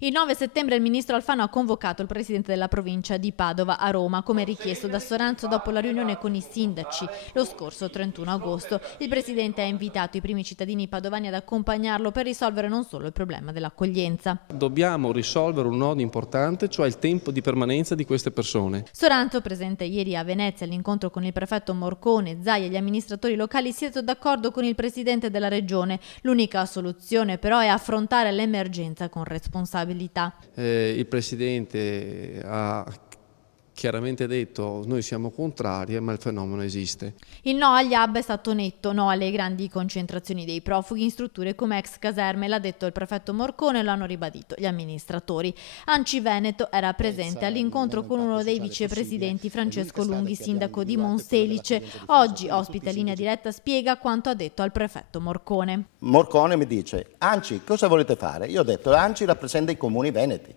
Il 9 settembre il ministro Alfano ha convocato il presidente della provincia di Padova a Roma, come richiesto da Soranzo dopo la riunione con i sindaci lo scorso 31 agosto. Il presidente ha invitato i primi cittadini padovani ad accompagnarlo per risolvere non solo il problema dell'accoglienza. Dobbiamo risolvere un nodo importante, cioè il tempo di permanenza di queste persone. Soranzo, presente ieri a Venezia all'incontro con il prefetto Morcone, Zaia e gli amministratori locali, siete d'accordo con il presidente della regione. L'unica soluzione però è affrontare l'emergenza con responsabilità. Il Presidente ha chiaramente detto noi siamo contrari, ma il fenomeno esiste. Il no agli hub è stato netto, no alle grandi concentrazioni dei profughi in strutture come ex caserme, l'ha detto il prefetto Morcone e l'hanno ribadito gli amministratori. ANCI Veneto era presente all'incontro con uno dei vicepresidenti, Francesco Lunghi, sindaco di Monselice. Oggi, ospite a Linea Diretta, spiega quanto ha detto al prefetto Morcone. Morcone mi dice: ANCI, cosa volete fare? Io ho detto: ANCI rappresenta i comuni veneti.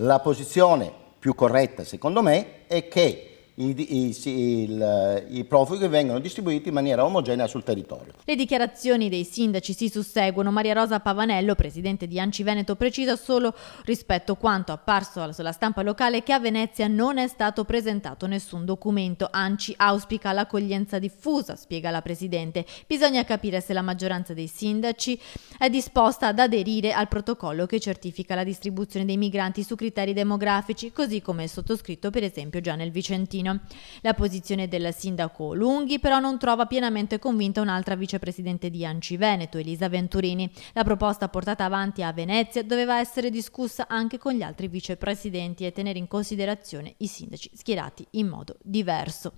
La posizione più corretta, secondo me, è che i profughi vengono distribuiti in maniera omogenea sul territorio. Le dichiarazioni dei sindaci si susseguono. Maria Rosa Pavanello, presidente di ANCI Veneto, precisa solo rispetto a quanto apparso sulla stampa locale che a Venezia non è stato presentato nessun documento. ANCI auspica l'accoglienza diffusa, spiega la presidente. Bisogna capire se la maggioranza dei sindaci è disposta ad aderire al protocollo che certifica la distribuzione dei migranti su criteri demografici, così come è sottoscritto per esempio già nel Vicentino. La posizione del sindaco Lunghi però non trova pienamente convinta un'altra vicepresidente di ANCI Veneto, Elisa Venturini. La proposta portata avanti a Venezia doveva essere discussa anche con gli altri vicepresidenti e tenere in considerazione i sindaci schierati in modo diverso.